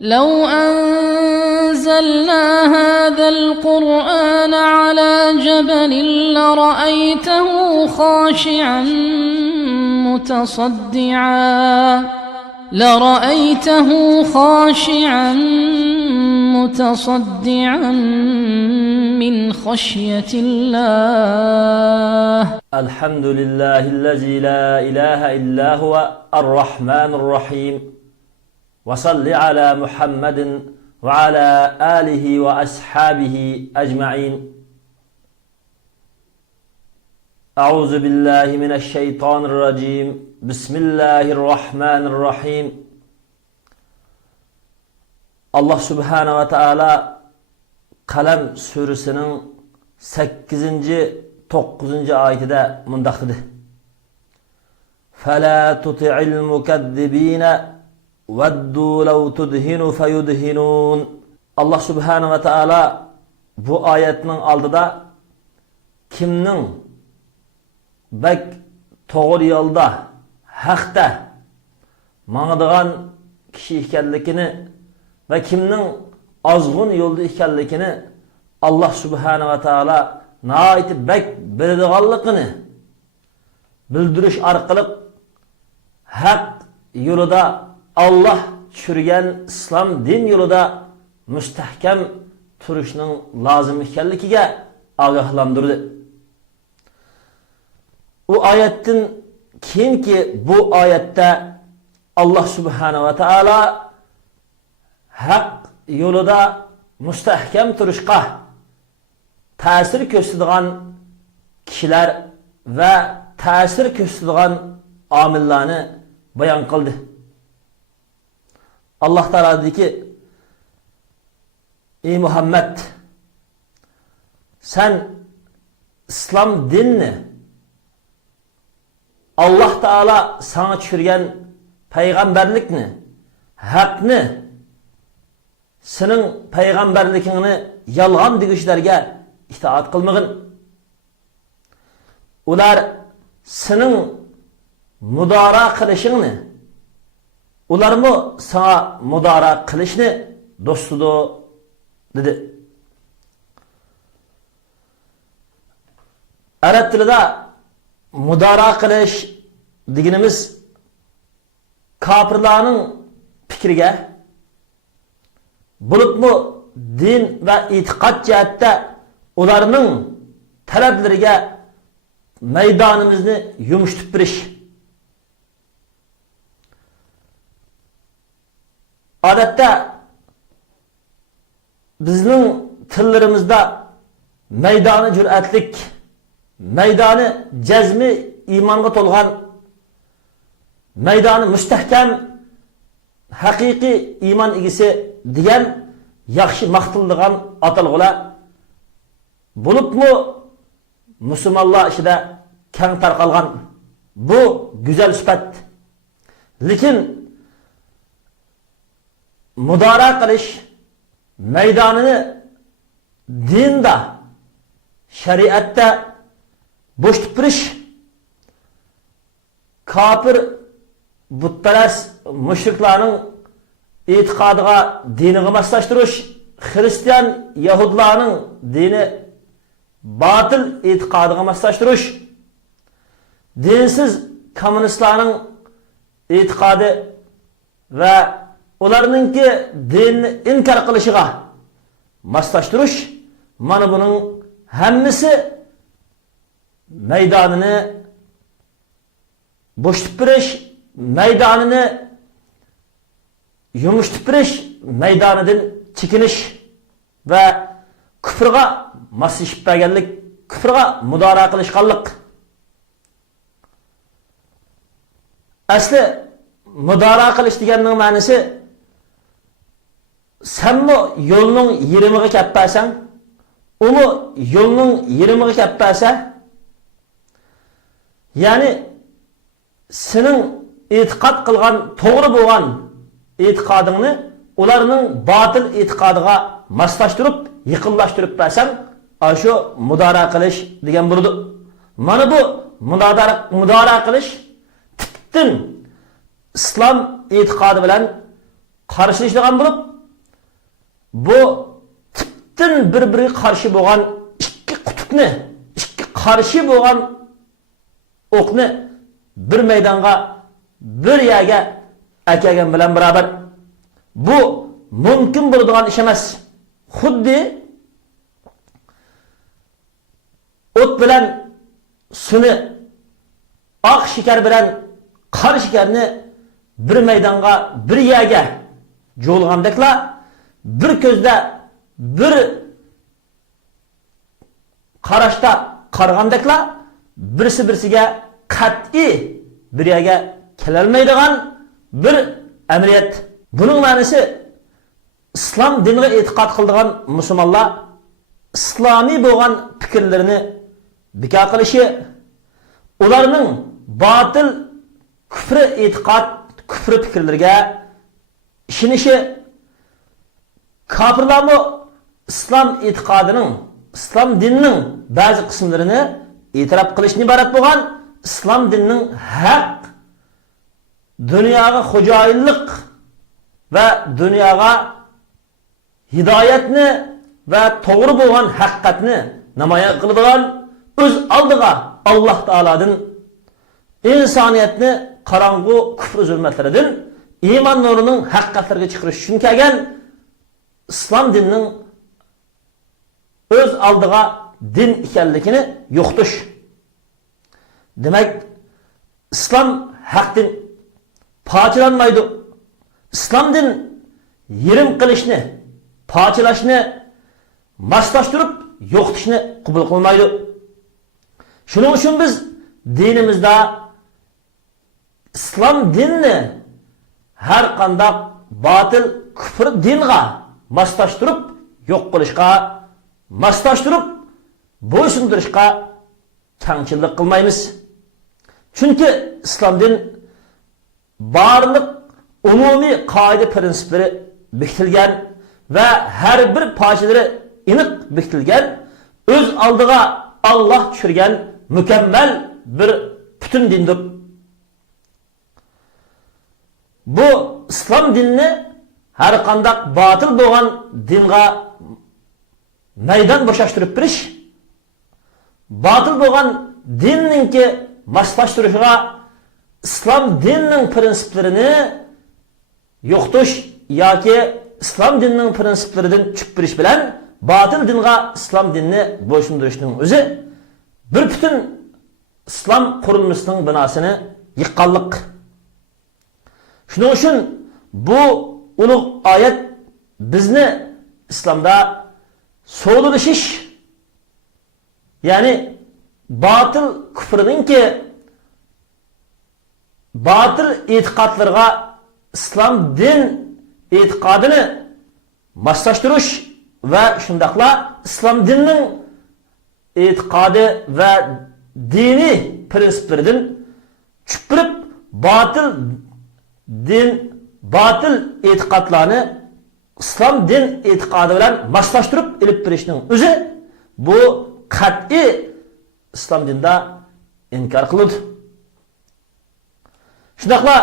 لو أنزلنا هذا القرآن على جبل لرأيته خاشعا متصدعا من خشية الله. الحمد لله الذي لا إله إلا هو الرحمن الرحيم. وصل على محمد وعلى آله وأصحابه أجمعين. أعوذ بالله من الشيطان الرجيم. بسم الله الرحمن الرحيم. Allah Subhanahu ve Teala Kalem suresinin 8. 9. ayetinde mundaq dedi. فَلَا تُطِعِ الْمُكَذِّبِينَ وَدُّوا لَوْ تُدْهِنُ فَيُدْهِنُونَ. Allah Subhanahu ve Teala bu ayetinin aldıda kimnin bek doğru yolda, haqda mağdıgan kişi ekanligini ve kimnin azgın yolda ekanligini Allah Subhanahu ve Teala naiti bek bildiğanligini bildiriş arkalık hak yolunda Allah çürgen İslam din yolunda müstehkem turuşunun lazım ekanligiga agahlandırdı. Bu ayetin ki bu ayette Allah Subhanahu ve Teala hak yolunda müstehkem turuşqa ta'sir köstüdüğün kişiler ve ta'sir köstüdüğün amillarını bayan kıldı. Allah Teala dedi ki: ey Muhammed, sen İslam dinini Allah Teala sana çürgen peygamberlikni, hakni, senin peygamberlikini yalgan digişlerge itaat kılmagın. Ular senin mudara kılışını, ular mı sana mudara kılışını dostudu dedi. Arap tilida mudara kılış diginimiz kafirlarning fikriga bulup mu din ve itiqad cihatta ularning talablariga meydanimizni yumuştup birish. Odatda bizning tillarimizda meydani cüretlik, meydanı cezmi imanға tolgan, meydanı müstehkem, hakiki iman igisi diyen yaxşı maqtıldıgan atalğılar bulup mu Müslümanlar işide keng tarqalgan. Bu güzel süpet. Lekin mudara qilish meydanını dinda, şeriatta boş tupirish, kafir butparast müşriklarning etiqadiga diniga moslashtirish, Hristiyan Yahudlarning dini batıl etiqadiga moslashtirish, dinsiz komünistlarning etiqadi ve ularninki dinni inkar qilishiga moslashtirish, mana buning hammasi meydanını boşlup birish, meydanını yumuştup birish, meydanıdan çekinish ve küfrga maslashib berganlik, küfrga mudara qilishganlik. Asli mudara qilish deganning ma'nosi sen bu yolning yirimiga kelib bersan, u yolning yirimiga kelib bersa, yani senin etiqad qilgan to'g'ri bo'lgan etiqadingni ularning batıl etiqadiga moslashtirib, yiqinlashtirib bersan, shu mudara qilish degan bo'ldi. Mana bu mudara qilish tibdan islom etiqadi bilan qarshilashgan bo'lib, bu tibdan bir-biriga qarshi bo'lgan ikki qutbni, ikki qarshi bo'lgan o'qni bir maydonga, bir yerga akagan bilan barabar. Bu mumkin bo'ladigan ish emas. Xuddi o't bilan suni, oq shakar bilan qora shakarni bir maydonga, bir yerga jo'lgandekla, bir ko'zda, bir qarashda qaragandekla, birisi-birisiga qat'iy bir yerga kelolmaydigan bir amaliyat. Buning ma'nosi islom diniga e'tiqod qiladigan musulmonlar islomiy bo'lgan fikrlarini bekor qilishi, ularning botil kufri e'tiqod, kufri fikrlarga ishonishi, kofirlarmi islom e'tiqodining, islom dinining ba'zi qismlarini e'tirof qilishni iborat bo'lgan, islom dinining haq, dunyoga xo'jayinlik va dunyoga hidoyatni va to'g'ri bo'lgan haqiqatni namoyon qiladigan, o'z oldiga Alloh taoladan insoniyatni qorong'u kufr zulmatlaridan iymon nurining haqiqatlariga chiqarish uchun kelgan islom dinining o'z oldiga din ekanligini yo'qotish. Demak, islom haqdan pochilanmaydi. Islom din yerim qilishni, pochilashni, moslashtirib yo'qotishni qabul qilmaydi. Shuning uchun biz dinimizda islom dinni har qanday botil kufr dinga moslashtirib yo'q qilishga, moslashtirib bo'ysundirishga kangchilik qilmaymiz. Chunki islom din barliq umumiy qoida prinsiplari bekitilgan va har bir pochilari aniq bekitilgan, o'z oldiga Alloh tushirgan mukammal bir butun dindir. Bu islom dinni har qanday botil bo'lgan dinga maydon bo'shashtirib berish, botil bo'lgan dinninki moslashtirishga, islom dinining prinsiplarini yo'qotish yoki islom dinining prinsiplaridan chiqib berish bilan botil dinga islom dinini bo'ysundirishning o'zi bir butun islom qurilmasining binosini yiqqanlik. Shuning uchun bu ulug' oyat bizni islomda so'lilishish, ya'ni botil kufriningki botil e'tiqodlarga islom din e'tiqodini moslashtirish va shundaqla islom dinining e'tiqodi va diniy prinsiplaridan chiqib botil din, botil e'tiqodlarni islom din e'tiqodi bilan moslashtirib ilib berishning o'zi bu qat'iy islom dinda inkor qilindi. Shundaqla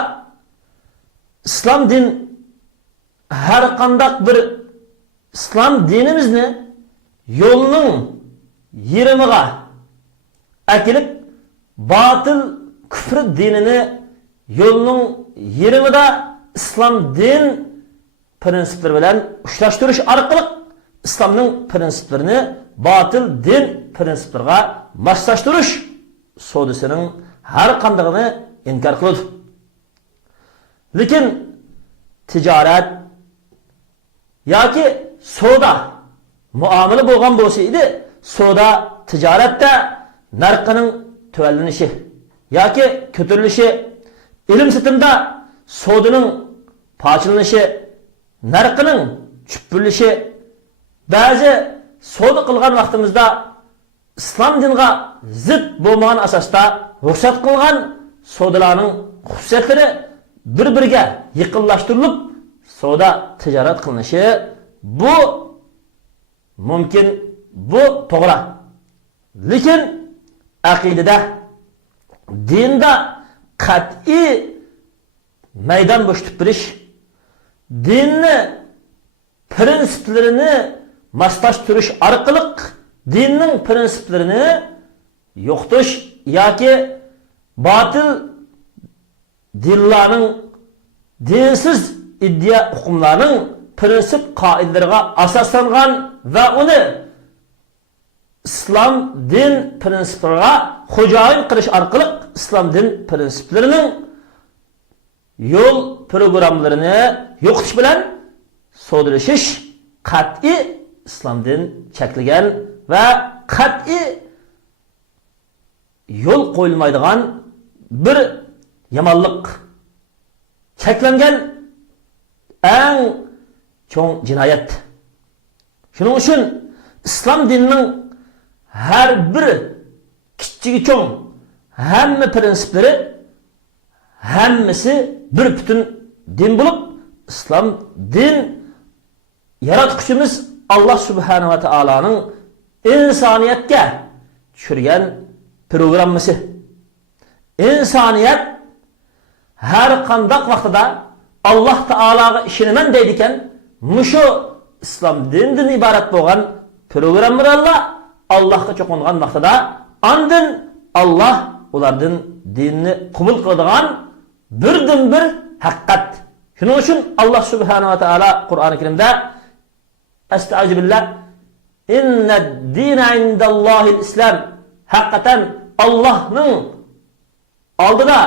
islom din har qanday bir islom dinimizni yo'lning yerimiga akilib botil kufr dinini yo'lning yerimida islom din prinsiplari bilan ushlashtirish orqali islomning prinsiplarini botil din prinsiplariga moslashtirish sodisining har qandig'ini inkor qildi. Lekin tijorat yoki savdo muomala bo'lgan bo'lsa edi, savdo tijoratda narxining tuvallanishi yoki ko'tarilishi, ilm sitimda savdoning pochilanishi, narxining tushib ba'zi savdo qilgan vaqtimizda islom diniga zid bo'lmagan asosda ruxsat qilgan savdolarning xususiyatlari bir-biriga yaqinlashtirilib savdo tijorat qilinishi bu mumkin, bu to'g'ri. Lekin aqidada, dinda qat'iy maydon bo'shatib berish, dinni prinsiplarini maslashtirish orqali dinning prinsiplarini yo'qotish yoki batil dinlarning dinsiz iddia hukmlarning prinsip qoidalariga asoslangan va uni islom din prinsiplariga xo'jayin qilish orqali islom din prinsiplarining yo'l programmalarini yo'qotish bilan sodrishish qat'iy islom din cheklagan va qat'iy yo'l qo'yilmaydigan bir yomonlik cheklangan eng cho'ng jinoyat. Shuning uchun islom dinining har bir kichigi cho'ng hamma prinsiplari hammasi bir butun din bo'lib, islom din yaratquchimiz Alloh subhanahu va taolaning insoniyatga tushirgan programmasi. İnsaniyat her qandaq vaqtida Alloh taolaga ishonaman deydigan mushu islom dinidan iborat bo'lgan programmalarla Allohga cho'qingan vaqtida andin Alloh ulardan dinni qabul qiladigan birdan bir haqiqat. Shuning uchun Alloh subhanahu va taolo Qur'oni Karimda Estağfirullah inna dina indallohil islam haqiqatan Allohning oldida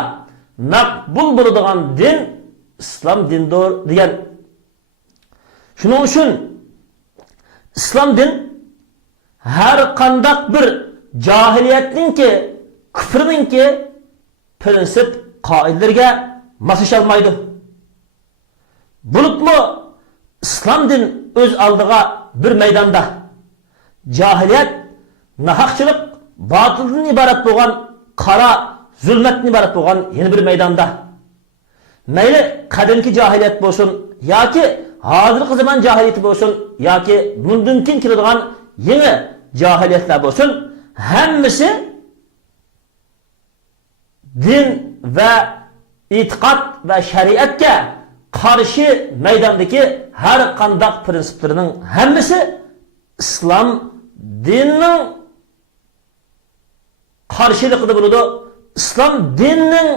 maqbul bo'ladigan din islom dindir degan. Shuning uchun islom din har qandaq bir jahiliyatninki, kufrninki prinsip qoidalarga moslasholmaydi. Bo'libmi islom din o'z oldiga bir maydonda jahiliyat, nahaqchilik, batildan iborat bo'lgan qara zulmatdan iborat bo'lgan yeni bir maydonda. Mayli qadimki jahiliyat bo'lsin yoki hozirgi zaman jahiliyati bo'lsin yoki bundan keyin keladigan yeni jahiliyatlar bo'lsin, hammasi din va e'tiqod va shariatga qarshi maydondagi har qanday prinsiplarining hammasi islom dinining qarshiligida bo'ladi. İslam dininin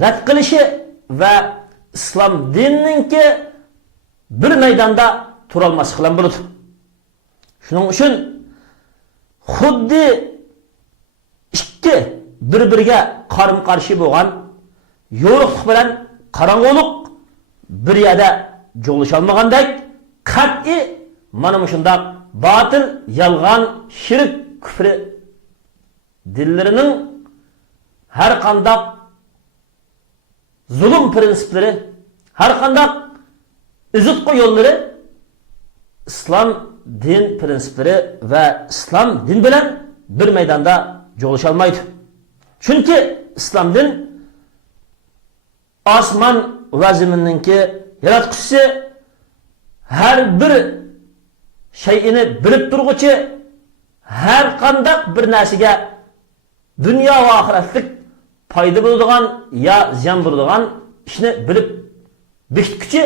rad qilishi ve İslam dinininki bir maydonda turolmaslik bilan bo'ladi. Shuning uchun xuddi ikki bir-biriga qarim-qarshi bo'lgan yo'riqlik bilan qarong'ulik bir yerda jo'g'lasholmagandek qat'iy mana shunday batil, yolg'on, shirk, kufri dinlerining har qanday zulm prinsiplari, har qanday izitqi yo'llari islom din prinsiplari va islom din bilan bir maydonda jo'g'lasholmaydi. Chunki islom din osmon va zaminninki yaratquchisi, har bir shay'ini bilib turg'uchi, har qanday bir narsaga dünya ve ahiretlik payda bo'ladigan ya ziyon bo'ladigan ishni bilib bekitguchi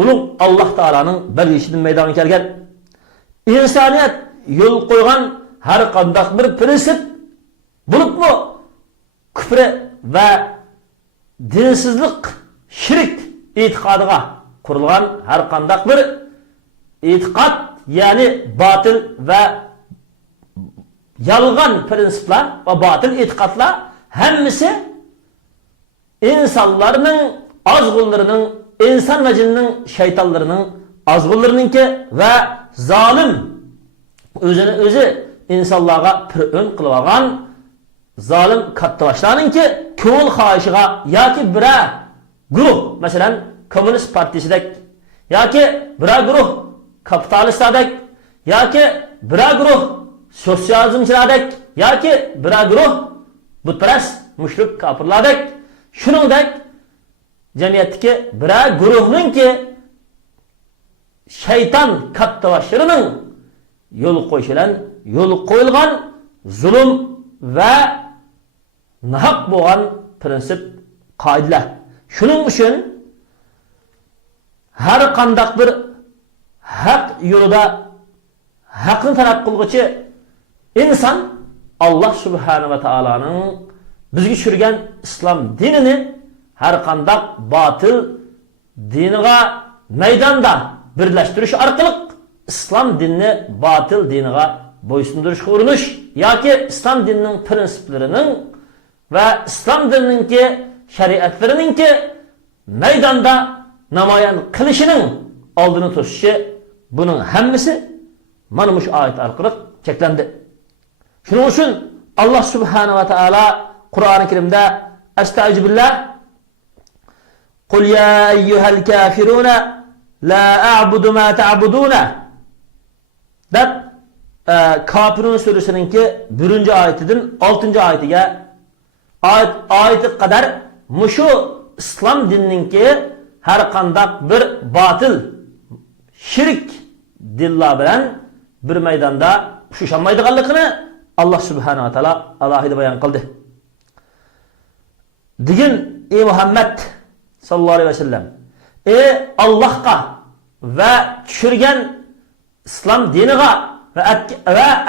ulug' Alloh taolaning belgishidan maydonga kelgan. İnsaniyat yo'l qo'ygan har qanday bir prinsip bo'libmi kufri va dinsizlik, shirk e'tiqodiga qurilgan har qanday bir e'tiqod, ya'ni batil ve yalgan prinsipler ve batıl etikatlar hemmisi insanların, azgınlarının, insan ve cinnin, şeytanlarının, azgınlarınınki ve zalim özü insanlara ön kılıvagan zalim kattavaşlarınki köngül xahişiga yoki bira guruh, mesela Komünist Partisidek yoki bira guruh kapitalistlardek yoki bira guruh sosyalizmchilardek yoki bir guruh butparast mushrik kofirlardek, shuningdek jamiyatdagi bir guruhninki shayton kattavashirining yo'l qo'yishidan yo'l qo'yilgan zulm va nahaq bo'lgan prinsip qoidalar. Şunun için her kandak bir hak yolunda hakkını talep kılgıcı insan Allah Subhanahu ve Taala'nın bizge çürgen İslam dinini her kandak batıl dinine meydanda birleştiriş arkalık İslam dinini batıl dinine boysunduruşga urinish yoki İslam dininin prinsiplerinin ve İslam dinininki şeriatlarininki meydanda namoyon qilishinin oldini to'sishi bunun hammasi mana mush oyat orqali cheklandi. Shuning uchun Allah Subhanahu va taolo Qur'oni Karimda Estağfirullah Qul ya eyyuhel kafiruna la a'budu ma ta'buduna deb Kafirun suresininki 1. ayetidan 6. ayetiga ayeti kadar mushu İslam dinininki her qandaq bir batıl şirk dilla bilan bir maydanda ushashamaydiganligini Allah Subhanahu wa taala alohida bayon qildi. Digin ey Muhammed sallallahu aleyhi ve sellem Allah'a ve tushirgan İslam diniga ve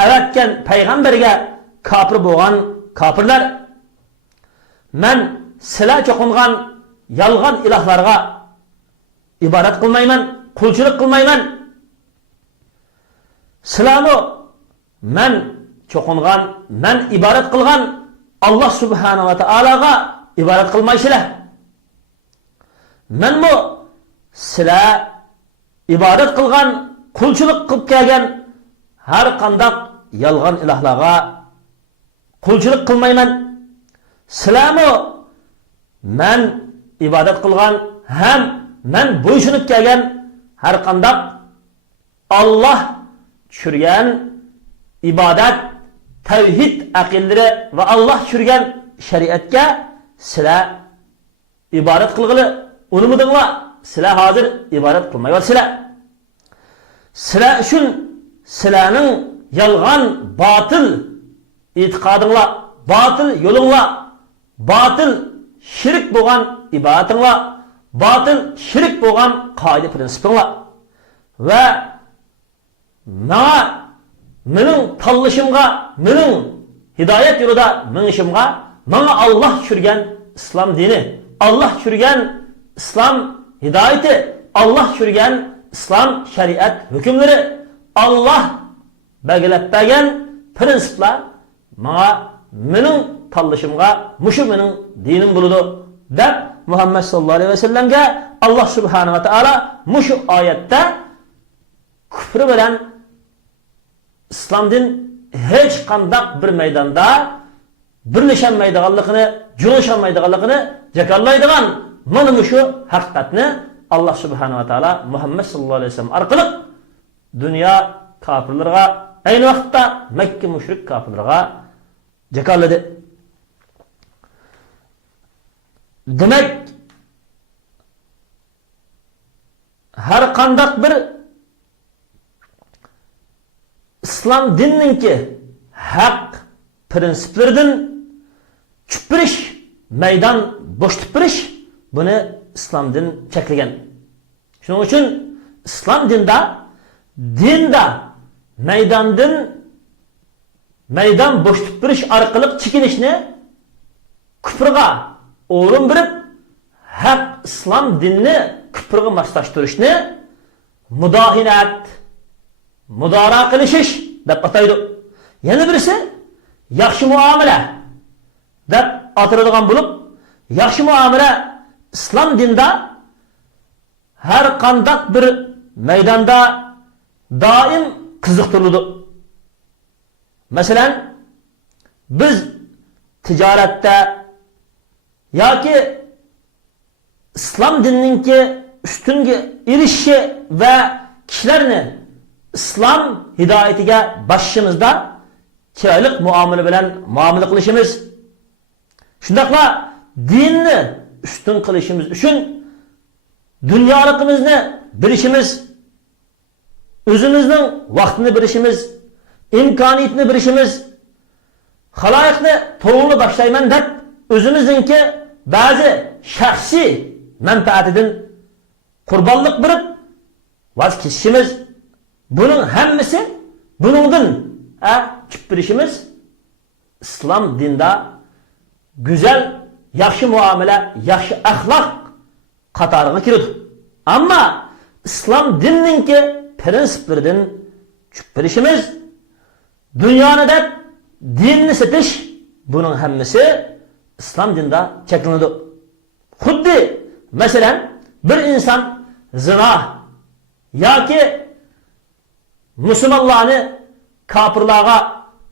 avatgan payg'ambarga kafir bo'lgan kafirlar men sizlar cho'qingan yolg'on ilahlarga ibodat qilmayman, qulchilik qilmayman. Sizlarni men cho'qingan, men ibodat qilgan Allah Subhanahu va taologa ibodat qilmaysizlar. Menmi sizlar ibodat qilgan, qulchilik qilib kelgan her qandaq yolg'on ilahlarga qulchilik qilmayman. Sizlarmi men ibodat qilgan ham men bo'ysunib kelgan har qandaq Allah tushirgan ibodat, tavhid aqidalari va Allah tushirgan shariatga sizlar ibodat qilg'ili unumidinglar. Sizlar hozir ibodat qilmayapsizlar. Sizlar uchun sizlarning yolg'on, batıl e'tiqodinglar, batıl yo'linglar, batıl şirk bo'lgan ibodatinglar, batıl şirk bo'lgan qoida prinsipinglar va mening tanlashimga, mening hidoyat yo'lida minishimga menga Allah tushirgan islom dini, Allah tushirgan islom hidoyati, Allah tushirgan islom shariat hukmlari, Allah belgilab bergan prinsiplar menga mening tanlashimga mushu mening dinim bo'ladi deb Muhammed sallallahu aleyhi ve sellem'ge Allah Subhanahu ve taala mushu oyatda küfrü bilen İslam din hech qandaq bir maydonda birlashamaydiganligini, jo'lashamaydiganligini jakarlaydigan mana mushu haqiqatni Allah Subhanahu ve taala Muhammed sallallahu aleyhi ve sellem orqali dunyo kafirlarga, ayni vaqtda Makka mushrik kafirlarga jakarladi. Demek her qandaq bir İslam dinininki haq prinsipleridan tushib meydan boş tushib buni İslam din cheklagan. Shuning uchun İslam dinda meydan boş tushib orqali chekinishni kufrga o'rin berib haq İslam dinini kufrga moslashtirishni mudohinat, mudora qilishish deb ataydi. Yana birisi yaxshi muomala deb atiladigan bo'lib, yaxshi muomala İslam dinida har qandaq bir maydonda doim qiziqtiriladi. Masalan, biz tijoratda yoki İslam dinininki üstünge erişişi ve kişilerini İslam hidayetiga başımızda chiroyli muomala bilan muomala qilishimiz, shundaqla dinni ustun qilishimiz uchun dunyoligimizni bilishimiz, o'zimizning vaqtini bilishimiz, imkoniyatni bilishimiz, xaloyiqni to'g'ri boshlayman deb o'zimizningki ba'zi shaxsiy menfaatidan qurbonlik berib vaz kechishimiz, buning hammasi buningdan chiqtirishimiz islom dinda go'zal, yaxshi muomala, yaxshi axloq qatoriga kiradi. Ammo islom dinninki prinsiplaridan chiqtirishimiz, dunyoni deb dinni setish, buning hammasi islom dinda cheklanadi. Xuddi masalan bir inson zina yoki musulmonlarni kafirlarga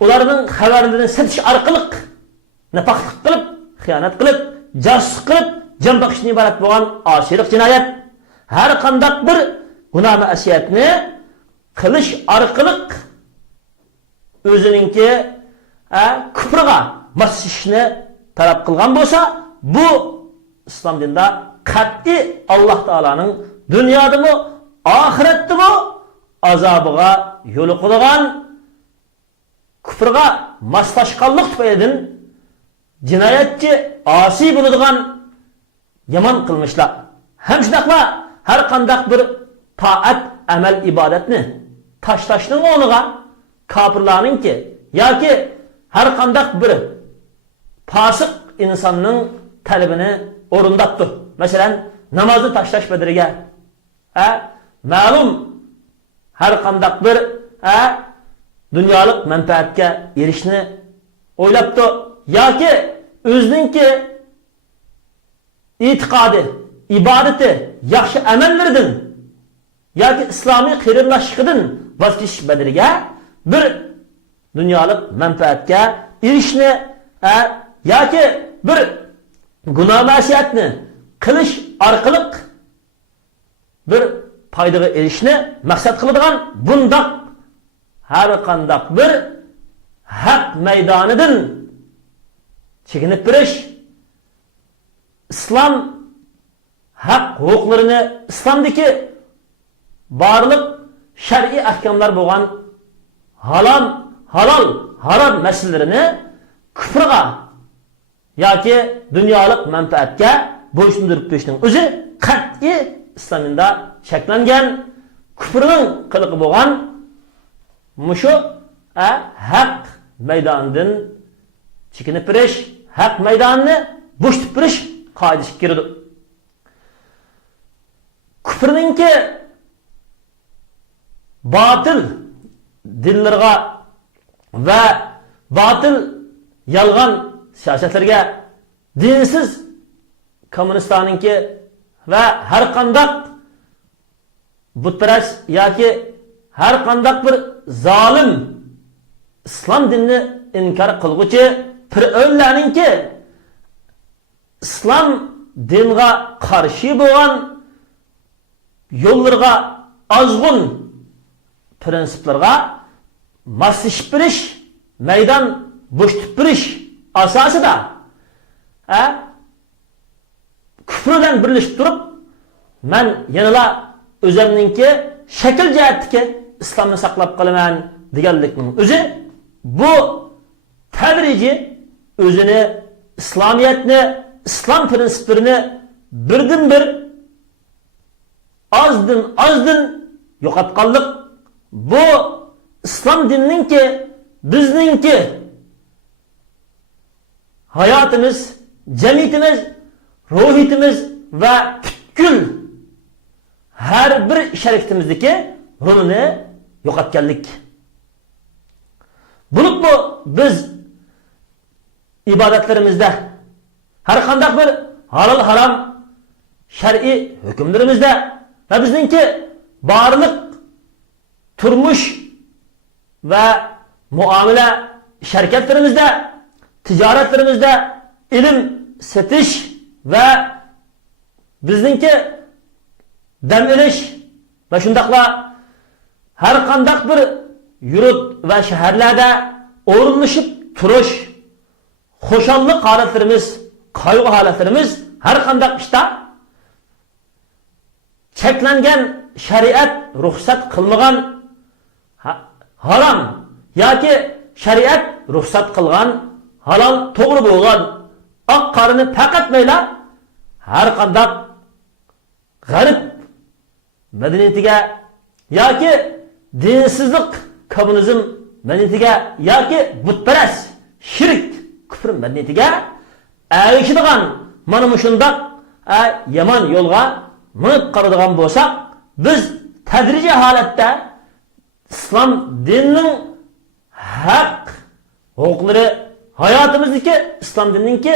ularning xabarlarini setish orqali nafaqlik qilib, xiyonat qilib, jasuslik qilib, jon boqishdan iborat bo'lgan osiylik jinoyat. Har qanday bir gunoh ma'siyatni qilish orqali o'zininki kufrga moslashishni talab qilgan bo'lsa, bu islom dinida qat'iy Alloh taolaning dunyodami, oxiratdami azobiga yo'l qo'ygan, kufrga moslashganlik tufaylidan jinoyatchi, osiy bo'ladigan yomon qilmishlar. Ham shundaqla har qanday bir toat, amal, ibodatni tashlashning o'rniga kafirlarningki yoki har qanday bir fosiq insonning talabini o'rindabdi. Masalan, namozni tashlash badriga ma'lum har qanday bir dunyolik manfaatga erishishni o'ylabdi yoki o'zininki e'tiqodi, ibodati, yaxshi amallaridan yoki islomiy qarindoshligidan voz kechish badriga bir dunyolik manfaatga erishishni yoki bir gunoh ma'siyatni qilish orqali bir foydaga erishishni maqsad qiladigan bundoq har qanday bir haq maydonidan chekinib turish, islom haq huquqlarini, islomdagi barliq shar'iy ahkomlar bo'lgan halol, harom masalalarini kufrga yoki dunyolik manfaatga bo'ysundirib qo'yishning o'zi qat'iy islomda cheklangan, kufrning qiliqi bo'lgan mushu haq maydonidan chekinib turish, haq maydonini bo'shatib turish qoidasiga kiradi. Kufrninki batil dinlarga va batil yolg'on siyosatlarga, dinsiz kommunistlarninki va har qanday butparast yoki har qanday bir zolim islom dinini inkor qilguvchi fir'avnlarninki islom dinga qarshi bo'lgan yo'llarga, ozg'un prinsiplarga moslashib turish, maydon bo'shatib turish asosida kufr bilan birlashib turib, men yanala o'zimninki shakl jihatdagi islomni saqlab qolaman deganlikning o'zi bu tadrijiy o'zini islomiyatni, islom prinsiplarini birdan bir ozdin yo'qotganlik. Bu islom dinininki bizninki hayotimiz, jamiyatimiz, ruhiyatimiz va butkul har bir sharikatimizdagi rolini yo'qotganlik. Bunu biz ibodatlarimizda har qanday bir halol harom shar'iy hukmlarimizda va bizningki barliq turmush va muomala sharikatlarimizda, tijoratlarimizda, ilm setish va bizningki dam olish va shundaqla har qanday bir yurt va shaharlarda o'rinlashib turish, xo'shallik holatlarimiz, qayg'u holatlarimiz har qanday ishda cheklangan, shariat ruxsat qilmagan harom yoki shariat ruxsat qilgan halol, to'g'ri bo'lgan oq qorini faqat mayla har qanday g'arb madaniyatiga yoki dinsizlik kommunizm madaniyatiga yoki butparast shirk kufr madaniyatiga erishadigan mana shundoq yomon yo'lga minib qaradigan bo'lsak, biz tadrijiy holatda islom dinining haq huquqlari hayotimizdagi islom dinininki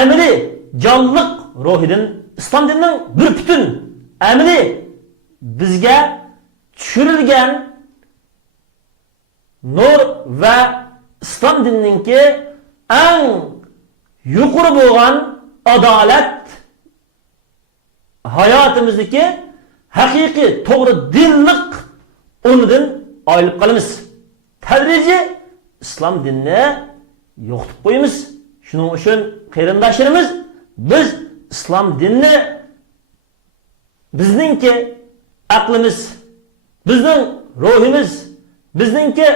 amaliy jonliq ruhidan islom dinining bir butun amaliy bizga tushirilgan nur va islom dinininki eng yuqori bo'lgan adolat hayotimizdagi haqiqiy to'g'ri dinlik o'rnidan ayrilib qolamiz. Tadrijiy islom dinini yo'qotib qo'yamiz. Shuning uchun qarindoshlarimiz, biz islom dinini bizningki aqlimiz, bizning ruhimiz, bizningki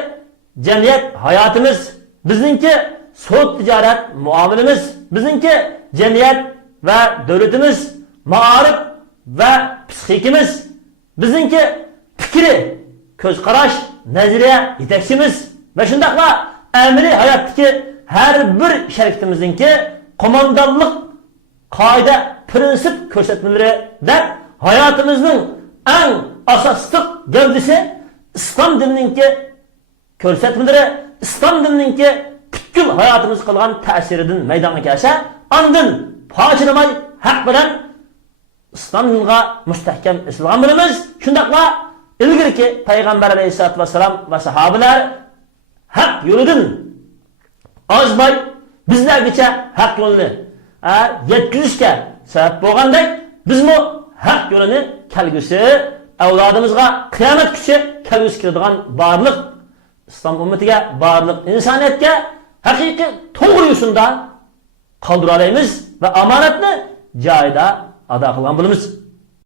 jamiyat hayotimiz, bizningki so'z tijorat muomalamiz, bizningki jamiyat va davlatimiz, ma'arif va psixikimiz, bizningki fikri, ko'z qarash, nazariya yetakchimiz va shundaqla amaliy hayotdagi har bir sharikatimizningki qo'mondonlik qoida, prinsip ko'rsatmalari deb hayotimizning eng asosli gavdasi islom dinininki ko'rsatmalari, islom dinininki butkul hayotimiz qilgan ta'siridan maydonga kelsa, ondan fojilamay haq bilan islom diniga mustahkam islom bilamiz. Shundaqla ilgirki payg'ambar alayhisolatu vasallam va sahobalar haq yo'lidan ozmay bizlargacha haq yo'lni yetkazishga sabab bo'lgandek, bizmi haq yo'lini kelgusi avlodimizga qiyomatgacha kelgusi kiradigan barliq islom ummatiga, barliq insoniyatga haqiqiy to'g'ri yo'sinda qoldira olamiz va omonatni joyida ado qilgan bo'lamiz.